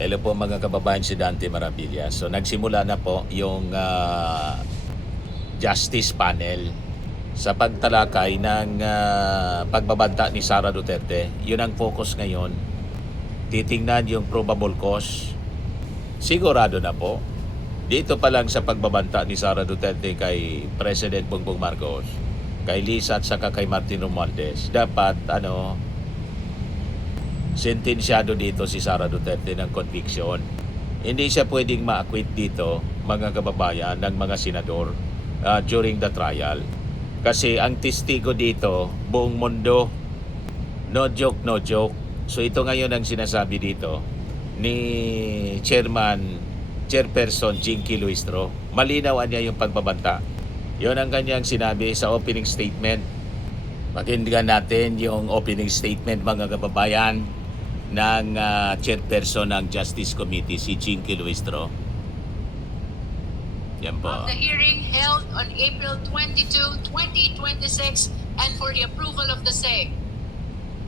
Hello po mga kababayan, si Dante Marabilia. So nagsimula na po yung Justice Panel sa pagtalakay ng pagbabanta ni Sara Duterte. Yun ang focus ngayon. Titingnan yung probable cause. Sigurado na po. Dito pa lang sa pagbabanta ni Sara Duterte kay President Bongbong Marcos, kay Lisa at saka kay Martin Romualdez, dapat sentensyado dito si Sara Duterte ng conviction. Hindi siya pwedeng ma-acquit dito, mga kababayan, ng mga senador during the trial. Kasi ang testigo dito, buong mundo, no joke, no joke. So ito ngayon ang sinasabi dito ni Chairperson Jinky Luistro. Malinawan niya yung pagbabanta. Yun ang kanyang sinabi sa opening statement. Pakinggan natin yung opening statement, mga kababayan, ng chairperson ng Justice Committee, si Jinky Luistro. Yan po. Of the hearing held on April 22, 2026 and for the approval of the same.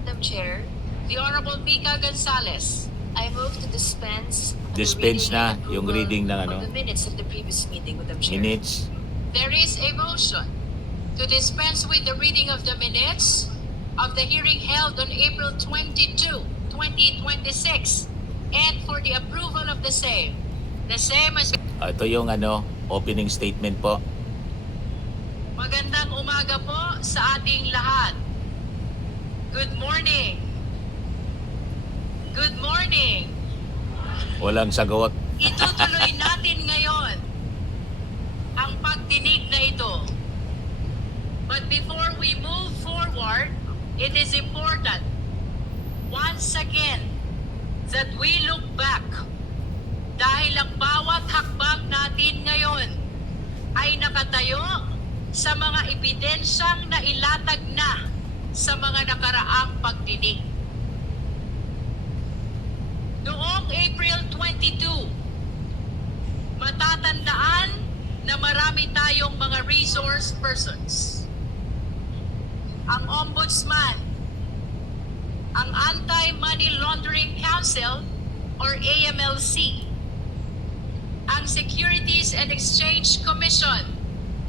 Madam Chair, The Honorable Mika Gonzalez. I move to dispense Dispense na the yung approval reading ng of the minutes of the previous meeting, Madam Chair. minutes. There is a motion to dispense with the reading of the minutes of the hearing held on April 22, 2026 and for the approval of the same. The same as Ito yung opening statement po. magandang umaga po sa ating lahat. Good morning. Good morning. Walang sagot. Itutuloy natin ngayon ang pagdinig na ito. But before we move forward, it is important once again that we look back, dahil ang bawat hakbang natin ngayon ay nakatayo sa mga ebidensyang nailatag na sa mga nakaraang pagdinig. Noong April 22, matatandaan na marami tayong mga resource persons. Ang Ombudsman, ang Anti-Money Laundering Council or AMLC, ang Securities and Exchange Commission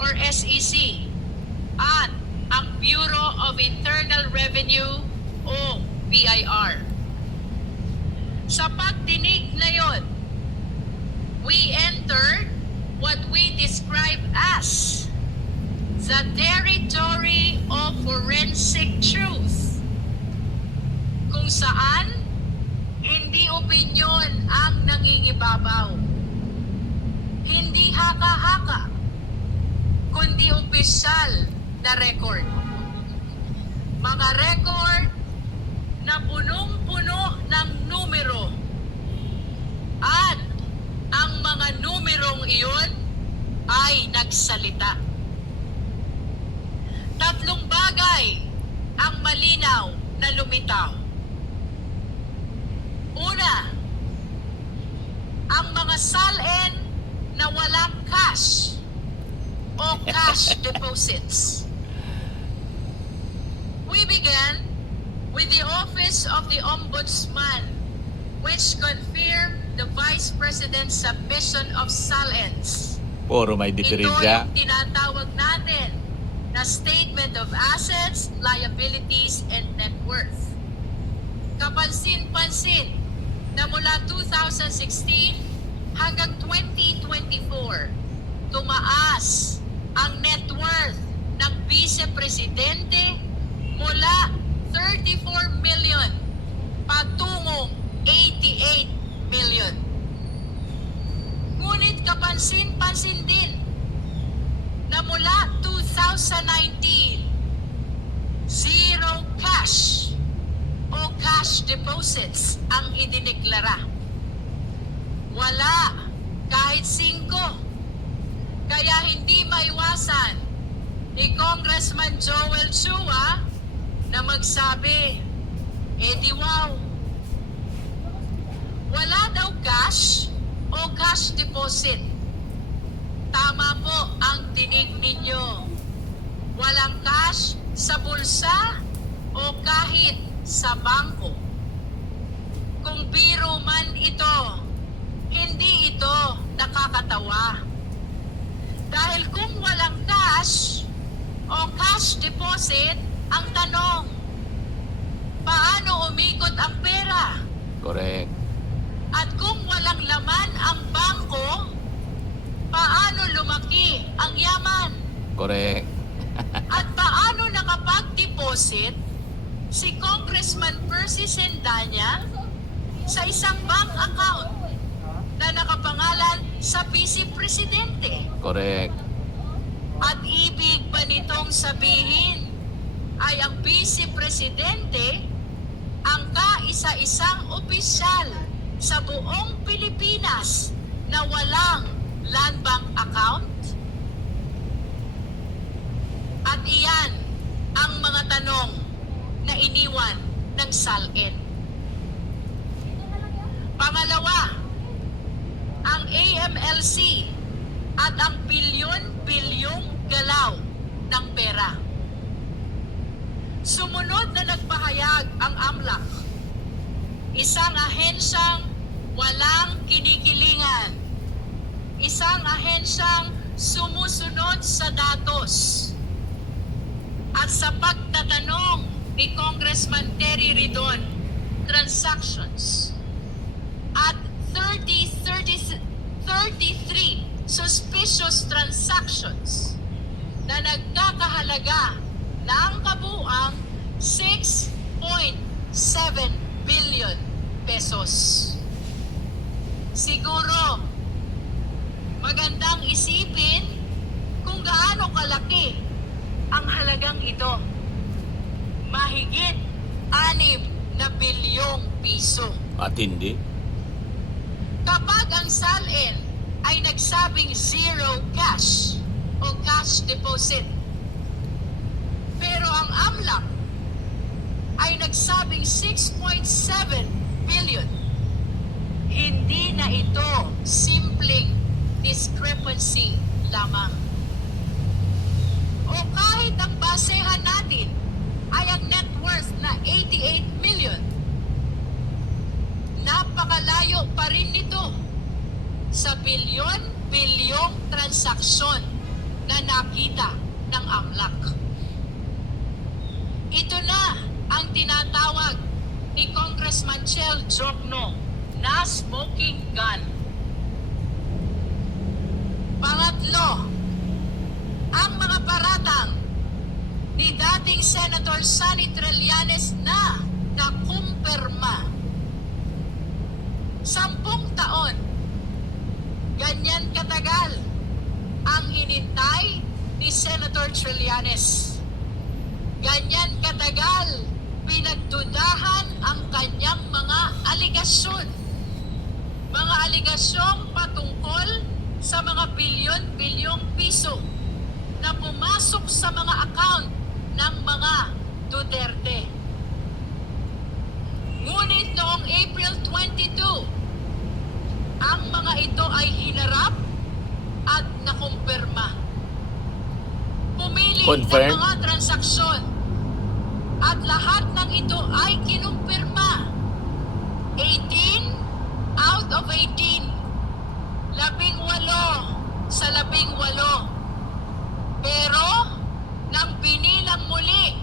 or SEC, at ang Bureau of Internal Revenue o BIR. Sa pagdinig na yon, we entered what we describe as the territory of forensic truth, kung saan hindi opinyon ang nangingibabaw, hindi haka-haka, kundi opisyal na record. Mga record na punong-puno ng numero, at ang mga numerong iyon ay nagsalita. Tatlong bagay ang malinaw na lumitaw. Una, ang mga salin na walang cash o cash deposits. We began with the Office of the Ombudsman, which confirmed the Vice President's submission of salins. Puro may Ito diferensya. yung tinatawag natin na Statement of Assets, Liabilities, and Net Worth. Kapansin-pansin na mula 2016 hanggang 2024, tumaas ang net worth ng Vice Presidente mula 34 million patungong 88 million. Ngunit kapansin-pansin din na mula 2019, zero cash o cash deposits ang idineklara. Wala kahit 5. Kaya hindi maiwasan ni Congressman Joel Chua na magsabi, di wow, wala daw cash o cash deposit. Tama po ang tinig ninyo. Walang cash sa bulsa o kahit sa bangko. Kung biro man ito, lumaki ang yaman? Correct. At paano nakapag-deposit si Congressman Percy Sendanya sa isang bank account na nakapangalan sa Vice Presidente? Correct. At ibig ba nitong sabihin ay ang Vice Presidente ang kaisa-isang opisyal sa buong Pilipinas na walang land bank account? At iyan ang mga tanong na iniwan ng SALN. Pangalawa, ang AMLC at ang bilyon-bilyong galaw ng pera. Sumunod na nagpahayag ang AMLAC, isang ahensyang walang kinikilingan, isang ahensyang sumusunod sa datos. At sa pagtatanong ni Congressman Terry Ridon, transactions at 33 suspicious transactions na nagkakahalaga ng kabuuang 6.7 billion pesos. Siguro, magandang isipin kung gaano kalaki ang halagang ito. Mahigit 6 na bilyong piso. At hindi. Kapag ang SALN ay nagsabing zero cash o cash deposit, pero ang AMLAC ay nagsabing 6.7 billion, hindi na ito simpleng discrepancy lamang. O kahit ang basehan natin ay ang net worth na 88 million, napakalayo pa rin nito sa bilyon-bilyong transaksyon na nakita ng AMLAC. Ito na ang tinatawag ni Congressman Chel Jokno na smoking gun. Pangatlo, ang mga paratang ni dating Senator Sonny Trillanes na nakumpirma. 10 taon, ganyan katagal ang hinintay ni Senator Trillanes. Ganyan katagal pinagdudahan ang kanyang mga aligasyon. Mga aligasyong patungkol sa mga bilyon-bilyong piso na pumasok sa mga account ng mga Duterte. Ngunit noong April 22, ang mga ito ay hinarap at nakumpirma. Pumili Confirm. ng mga transaksyon at lahat ng ito ay kinumpirma. 18 out of 18. 18 sa 18. Pero, nang binilang muli,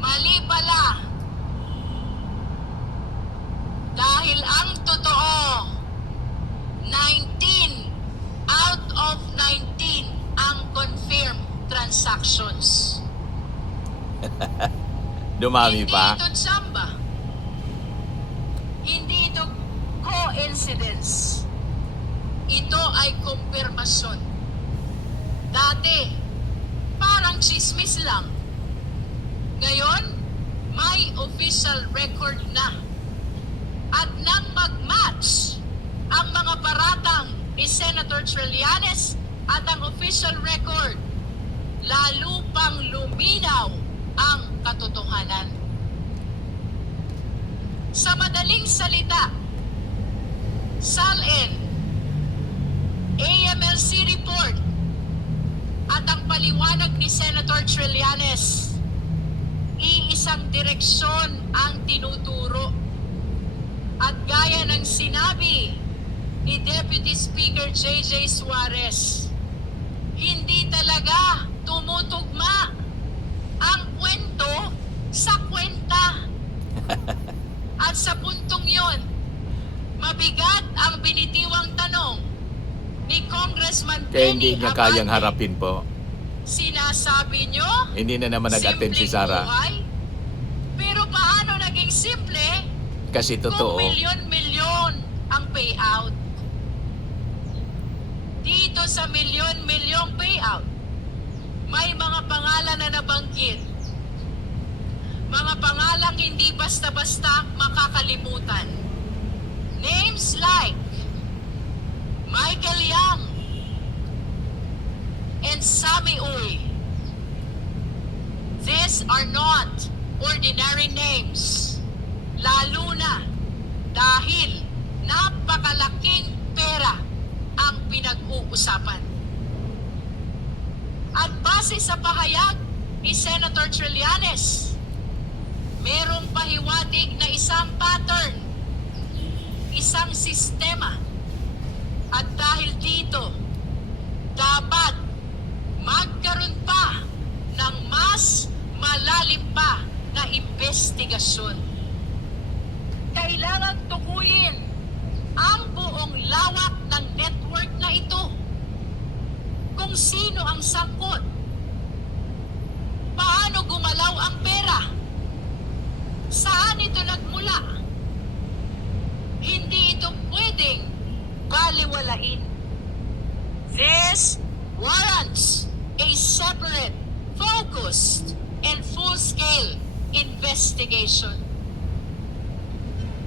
mali pala. Dahil ang totoo, 19 out of 19 ang confirmed transactions. Dumami pa. Hindi ito tsamba. Hindi ito coincidence. Ito ay kumpirmasyon. Dati, parang chismis lang. Ngayon, may official record na. At nang mag-match ang mga paratang ni Senator Trillanes at ang official record, lalo pang luminaw ang katotohanan. Sa madaling salita, SALN, AMLC report, at ang paliwanag ni Senator Trillanes, iisang direksyon ang tinuturo. At gaya ng sinabi ni Deputy Speaker J.J. Suarez, hindi talaga tumutugma ang kwento sa kwenta. At sa puntong yon, mabigat ang binitiwang tanong, ni Congressman Kaya hindi Benny niya kayang Abante. harapin po. Sinasabi nyo, Hindi na naman nag-attend si simpleng Sara. buhay? Pero paano naging simple Kasi kung totoo. milyon-milyon ang payout? Dito sa milyon-milyong payout, may mga pangalan na nabanggit. Mga pangalang hindi basta-basta makakalimutan. Names like Michael Yang and Sammy Uy. These are not ordinary names. Lalo na dahil napakalaking pera ang pinag-uusapan. At base sa pahayag ni Senator Trillanes, merong pahiwatig na isang pattern, isang sistema. At dahil dito, dapat magkaroon pa ng mas malalim pa na investigasyon. Kailangan tukuyin ang buong lawak ng network na ito. Kung sino ang sangkot, paano gumalaw ang pera, saan ito nagmula. Hindi ito pwedeng baliwalain. This warrants a separate, focused, and full-scale investigation.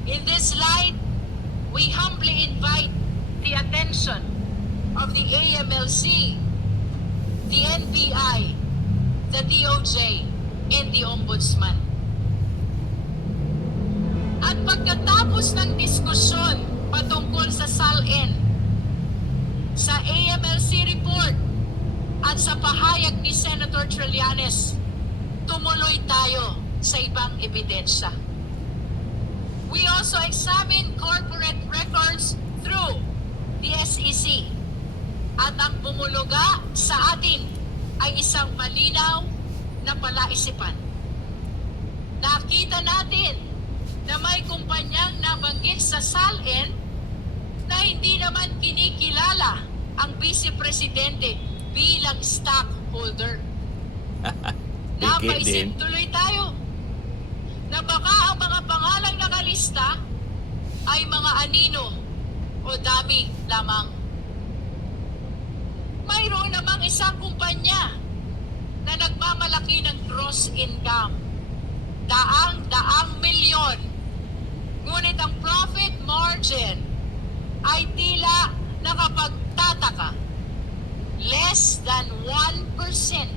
In this light, we humbly invite the attention of the AMLC, the NBI, the DOJ, and the Ombudsman. At pagkatapos ng diskusyon patungkol sa SALN, sa AMLC report, at sa pahayag ni Senator Trillanes, tumuloy tayo sa ibang ebidensya. We also examine corporate records through the SEC. At ang bumuluga sa atin ay isang malinaw na palaisipan. Nakita natin na may kumpanyang nabanggit sa SALN na hindi naman kinikilala ang Vice Presidente bilang stockholder. Napaisip tuloy tayo na baka ang mga pangalang nakalista ay mga anino o dami lamang. Mayroon namang isang kumpanya na nagmamalaki ng gross income, daang-daang milyon. Ngunit ang profit margin ay tila nakapagtataka, less than 1%.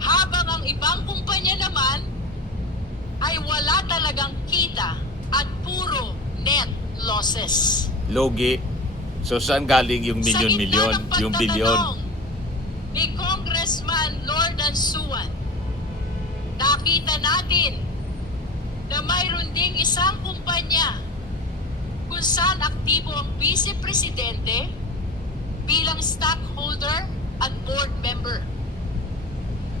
Habang ang ibang kumpanya naman ay wala talagang kita at puro net losses. Logi. So saan galing yung milyon-milyon, yung bilyon? Ni Congressman Lord Ansuan, nakita natin na mayroon ding isang kumpanya kung saan aktibo ang Vice Presidente bilang stockholder at board member.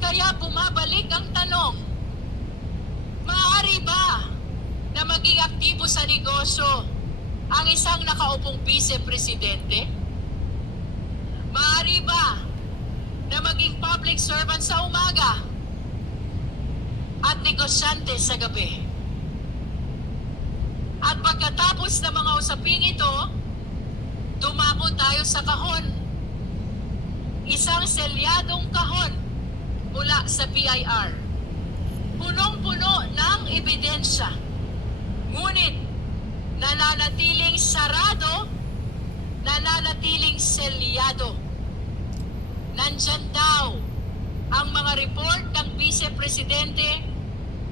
Kaya bumabalik ang tanong, maaari ba na maging aktibo sa negosyo ang isang nakaupong Vice Presidente? Maaari ba na maging public servant sa umaga at negosyante sa gabi? At pagkatapos ng mga usaping ito, dumako tayo sa kahon. Isang selyadong kahon mula sa BIR. Punong-puno ng ebidensya. Ngunit nananatiling sarado, nananatiling selyado. Nandyan daw ang mga report ng Vice Presidente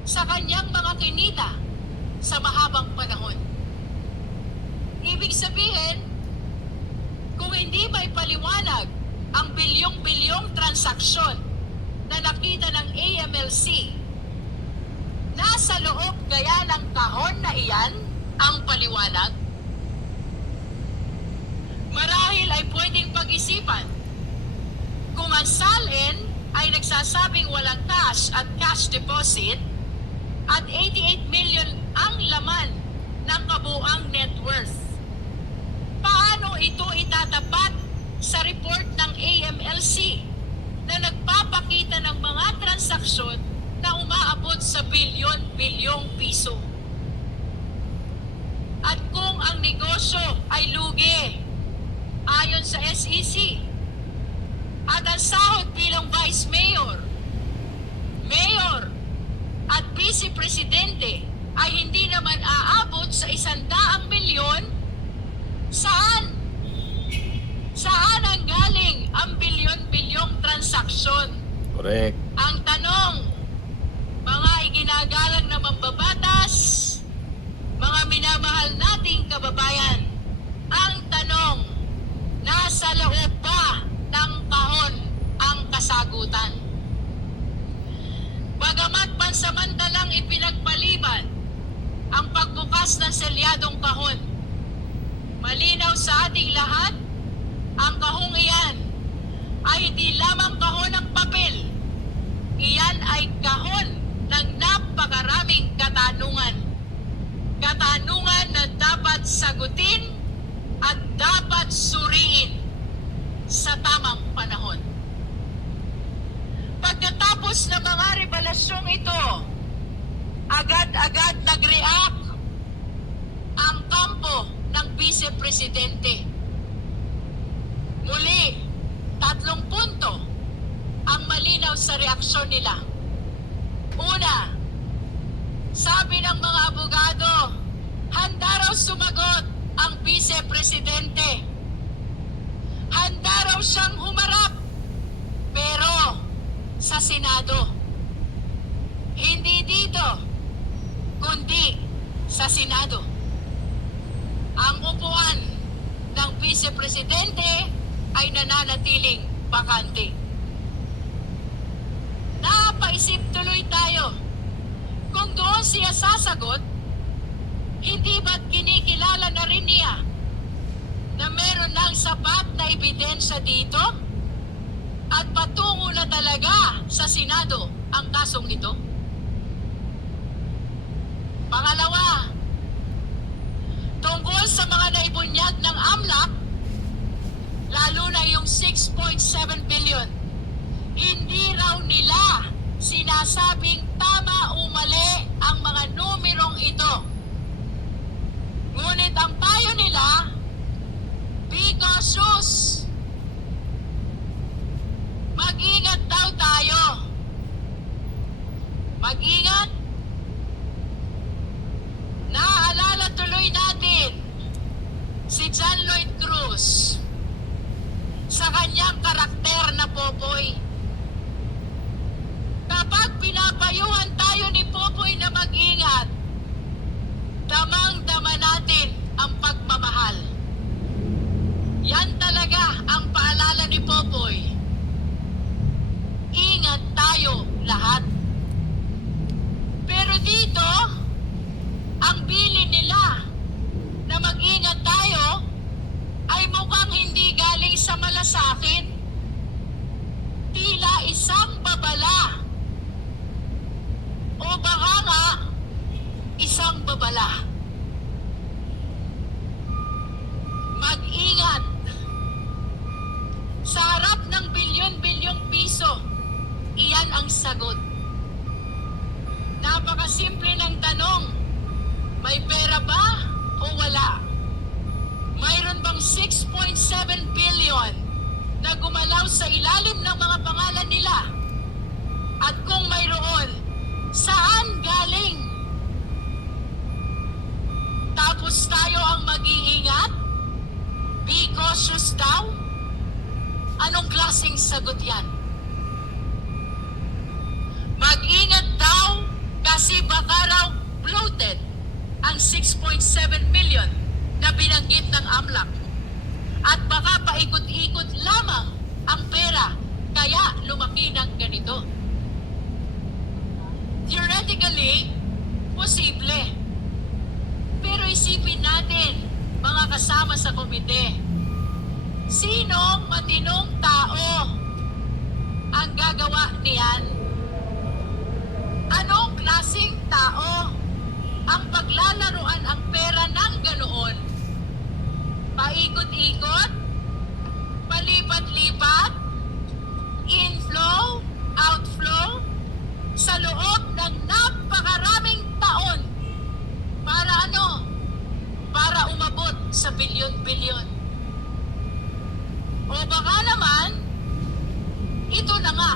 sa kanyang mga kinita sa mahabang panahon. Ibig sabihin, kung hindi may paliwanag ang bilyong-bilyong transaksyon na nakita ng AMLC, nasa loob kaya ng kahon na iyan ang paliwanag? Marahil ay pwedeng pag-isipan kung ang SALN ay nagsasabing walang cash at cash deposit at 88 million ang laman ng kabuang net worth. Paano ito itatapat sa report ng AMLC na nagpapakita ng mga transaksyon na umaabot sa bilyon-bilyong piso. At kung ang negosyo ay lugi, ayon sa SEC, at ang sahod bilang Vice Mayor, Mayor, at Vice Presidente ay hindi naman aabot sa 100 milyon, saan? Saan ang galing ang bilyon-bilyong transaksyon? Correct. Ang tanong, mga iginagalang na mambabatas, mga minamahal nating kababayan, ang tanong, nasa loob ba ng kahon ang kasagutan? Bagamat pansamantalang ipinagpaliban ang pagbukas ng selyadong kahon, malinaw sa ating lahat, ang kahong iyan ay hindi lamang kahon ng papel. Iyan ay kahon ng napakaraming katanungan. Katanungan na dapat sagutin at dapat suriin sa tamang panahon. Pagkatapos ng mga revelasyong ito, agad-agad nag-react ang kampo ng Vice Presidente. Muli, 3 punto ang malinaw sa reaksyon nila. Una, sabi ng mga abogado, handa raw sumagot ang Vice Presidente. Handa raw siyang humarap, pero sa Senado. Hindi dito, kundi sa Senado. Ang upuan ng Vice Presidente ay nananatiling bakante. Napaisip tuloy tayo, kung doon siya sasagot, hindi ba't kinikilala na rin niya na meron ng sapat na ebidensya dito at patungo na talaga sa Senado ang kasong ito? Pangalawa, tungkol sa mga naibunyag ng AMLAC, lalo na yung 6.7 billion, hindi raw nila sinasabing tama o mali ang mga numerong ito. Ngunit ang payo nila, be cautious. Mag-ingat daw tayo. Mag-ingat. Naaalala tuloy natin si John Lloyd Cruz sa kanyang karakter na Popoy. Kapag pinapayuhan tayo ni Popoy na mag-ingat, damang-dama natin ang pagmamahal. Yan talaga ang paalala ni Popoy. Ingat tayo lahat. Pero dito, ang bilin nila na mag-ingat tayo ay mukhang hindi galing sa malasakit. Tila isang babala. O baka nga, isang babala. Mag-ingat. Sa harap ng bilyon-bilyong piso, iyan ang sagot. Napakasimple ng tanong, may pera ba o wala? Mayroon bang 6.7 billion na gumalaw sa ilalim ng mga pangalan nila? At kung mayroon, saan galing? Tapos tayo ang mag-iingat? Be cautious daw? Anong klaseng sagot yan? Mag-ingat daw kasi baka raw bloated ang 6.7 million na binanggit ng AMLAC. At baka paikot-ikot lamang ang pera kaya lumaki ng ganito. Theoretically, posible. Pero isipin natin, mga kasama sa komite, sinong matinong tao ang gagawa niyan? Anong klaseng tao ang paglalaruan ang pera ng ganoon? Paikot-ikot? Palipat sa bilyon-bilyon. O baka naman, ito na nga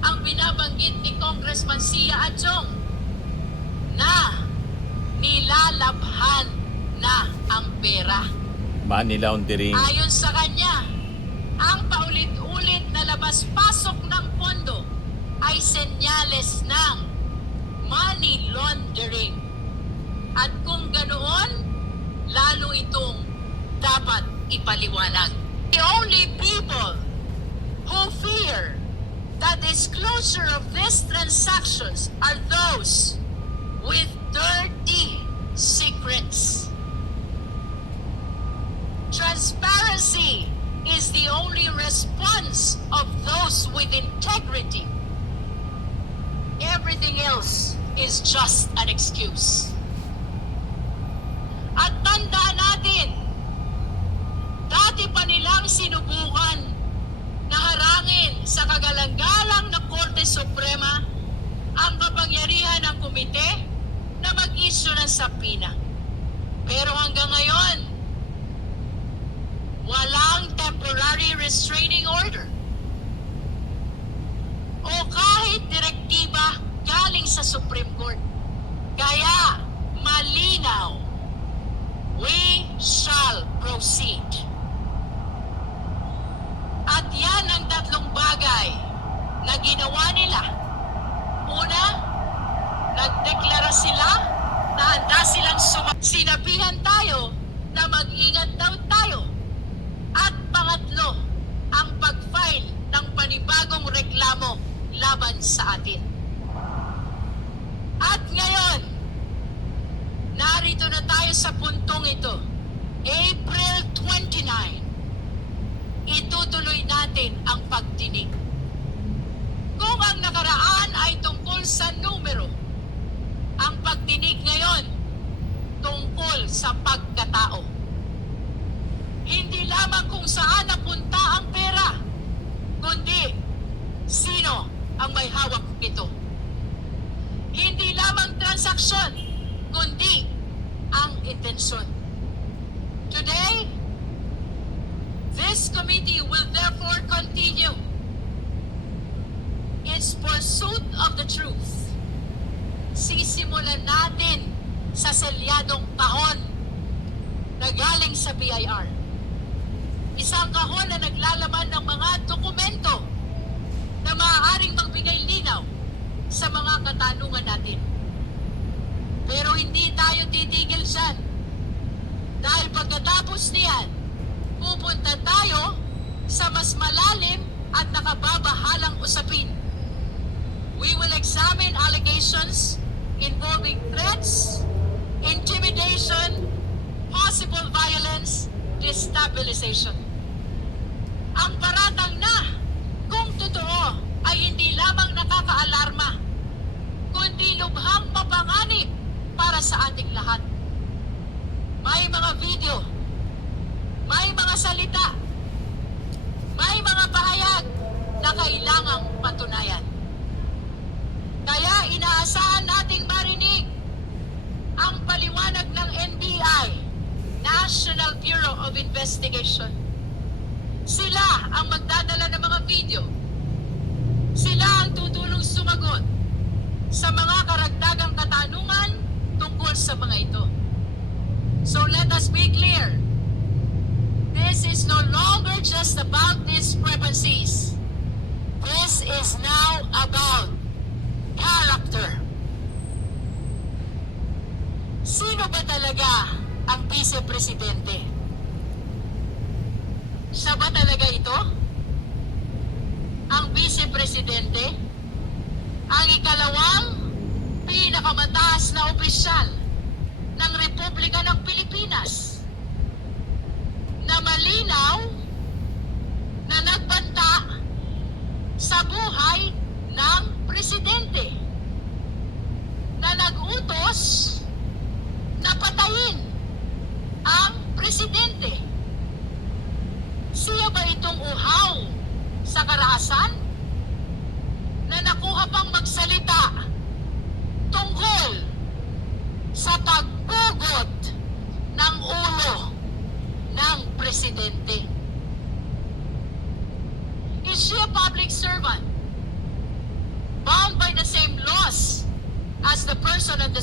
ang binabanggit ni Congressman Sia Adjong na nilalabhan na ang pera. Money laundering. Ayon sa kanya, ang paulit-ulit na labas-pasok ng pondo ay senyales ng money laundering. At kung ganoon, lalo itong dapat ipaliwanag. The only people who fear the disclosure of these transactions are those with dirty secrets. Transparency is the only response of those with integrity. Everything else is just an excuse. At tandaan natin, dati pa nilang sinubukan na harangin sa kagalang-galang na Korte Suprema ang kapangyarihan ng komite na mag-issue ng sapina. Pero hanggang ngayon, walang temporary restraining order o kahit direktiba galing sa Supreme Court. Kaya malinaw, we shall proceed. At yan ang tatlong bagay na ginawa nila. Una, nagdeklara sila na handa silang sinabihan tayo na mag-ingat daw tayo. At pangatlo, ang pag-file ng panibagong reklamo laban sa atin. At ngayon, narito na tayo sa puntong ito. April 29. Itutuloy natin ang pagdinig. Kung ang nakaraan ay tungkol sa numero, ang pagdinig ngayon tungkol sa pagkatao. Hindi lamang kung saan napunta ang pera, kundi sino ang may hawak nito. Hindi lamang transaksyon, kundi ang intensyon. Today, this committee will therefore continue its pursuit of the truth. Sisimulan natin sa selyadong kahon na galing sa BIR. Isang kahon na naglalaman ng mga dokumento na maaaring magbigay linaw sa mga katanungan natin. Pero hindi tayo titigil dyan. Dahil pagkatapos niyan, pupunta tayo sa mas malalim at nakababahalang usapin. We will examine allegations involving threats, intimidation, possible violence, destabilization. Ang paratang na, kung totoo, ay hindi lamang nakakaalarma, kundi lubhang mapanganib para sa ating lahat. May mga video, may mga salita, may mga pahayag na kailangang patunayan. Kaya inaasahan nating marinig ang paliwanag ng NBI, National Bureau of Investigation. Sila ang magdadala ng mga video. Sila ang tutulong sumagot sa mga karagdagang katanungan tungkol sa mga ito. So let us be clear. This is no longer just about discrepancies. This is now about character. Sino ba talaga ang vice-presidente? Siya ba talaga ito? Ang vice-presidente? Ang ikalawang pinakamataas na opisyal ng Republika ng Pilipinas na malinaw na nagbanta sa buhay ng presidente, na nag-utos na patayin ang presidente. Siya ba itong uhaw sa karaasan na nakuha pang magsalita tungkol sa pagpugot ng ulo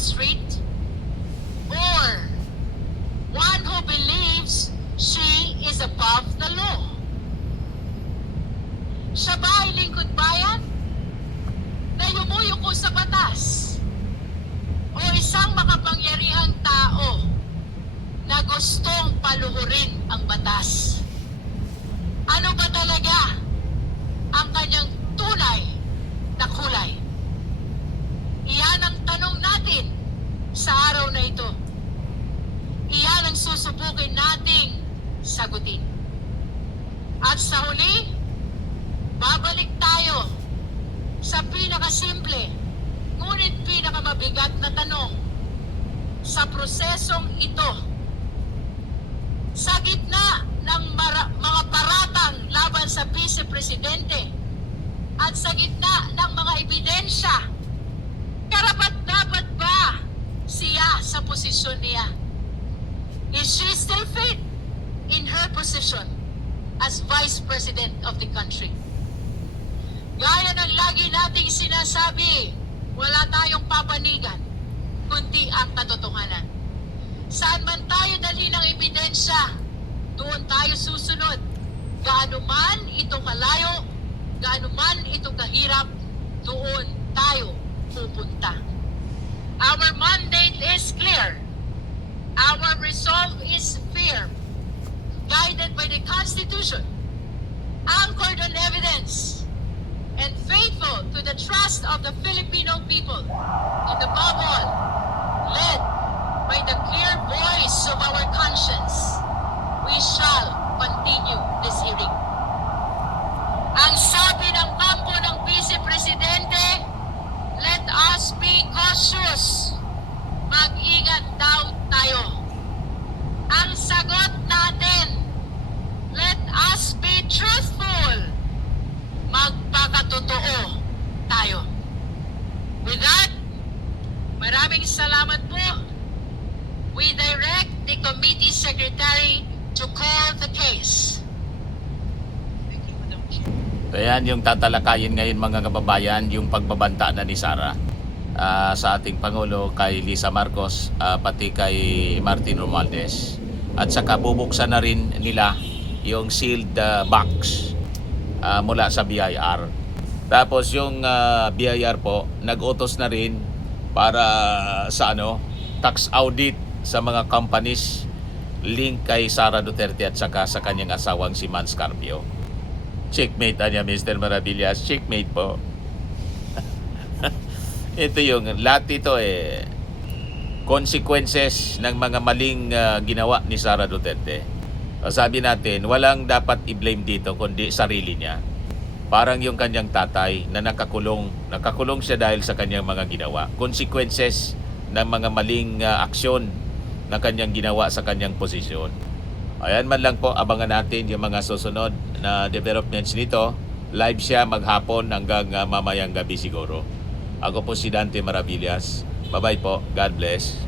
street, or one who believes she is above the law? Siya ba ay lingkod bayan na yumuyuko sa batas? O isang makapangyarihang tao na gustong paluhurin ang batas? Ano ba talaga ang kanyang tunay na kulay? Iyan ang tanong natin sa araw na ito. Iyan ang susubukin nating sagutin. At sa huli, babalik tayo sa pinakasimple ngunit pinakamabigat na tanong sa prosesong ito. Sa gitna ng mga paratang laban sa Vice Presidente at sa gitna ng mga ebidensya, karapat-dapat ba siya sa posisyon niya? Is she still fit in her position as Vice President of the country? Gaya ng lagi nating sinasabi, wala tayong papanigan, kundi ang katotohanan. Saan man tayo dalhin ng ebidensya, doon tayo susunod. Gaano man ito kalayo, gaano man ito kahirap, doon tayo pupunta. Our mandate is clear. Our resolve is firm, guided by the Constitution, anchored on evidence, and faithful to the trust of the Filipino people, and above all, led by the clear voice of our conscience. We shall continue this hearing. Ang sabi ng kampo ng Vice Presidente, let us be cautious. Mag-ingat daw tayo. Ang sagot natin, let us be truthful. Magpakatotoo tayo. With that, maraming salamat po. We direct the committee secretary to call the case. Thank you, Madam Chair. Ayan yung tatalakayin ngayon mga kababayan, yung pagbabanta na ni Sara sa ating Pangulo kay Lisa Marcos, pati kay Martin Romualdez. At saka bubuksan na rin nila yung sealed box mula sa BIR. Tapos yung BIR po, nag-utos na rin para sa tax audit sa mga companies link kay Sara Duterte at saka sa kanyang asawang si Mans Carpio. Checkmate niya, Mr. Maravillas. Checkmate po. Ito yung lahat ito consequences ng mga maling ginawa ni Sara Duterte. Sabi natin, walang dapat i-blame dito kundi sarili niya. Parang yung kanyang tatay na nakakulong siya dahil sa kanyang mga ginawa. Consequences ng mga maling aksyon na kanyang ginawa sa kanyang posisyon. Ayan man lang po, abangan natin yung mga susunod na developments nito. Live siya maghapon hanggang mamayang gabi siguro. Ako po si Dante Maravillas. Bye-bye po. God bless.